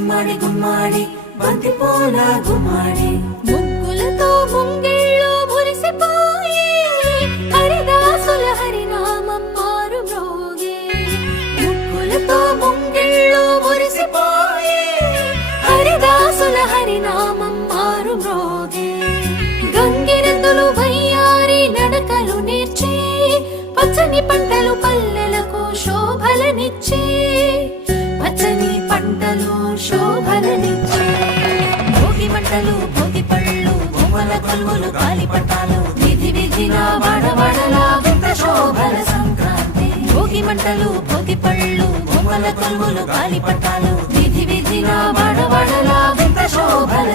గుమ్మడి గుమ్మడి బంతి పూల గుమ్మడి ముగ్గులతో ముంగిళ్ళు మురిసిపోయి హరిదాసుల హరినామం మారు మ్రోగే. ముగ్గులతో ముంగిళ్ళు మురిసిపోయి హరిదాసుల హరినామం మారు మ్రోగే. గంగిరెద్దులు వయ్యారి నడకలు నేర్చి పచ్చని పంటలు పల్లెలకు శోభలనిచ్చి పచ్చని పంటలు శోభలనిచ్చి భోగి మంటలు భోగి పళ్ళు బొమ్మల కొలువులు గాలిపటాలు విధి విధిన వాడవాడలా వింత శోభల సంక్రాంతి. భోగి మంటలు భోగి పళ్ళు బొమ్మల కొలువులు గాలిపటాలు విధి విధిన వాడవాడలా వింత శోభల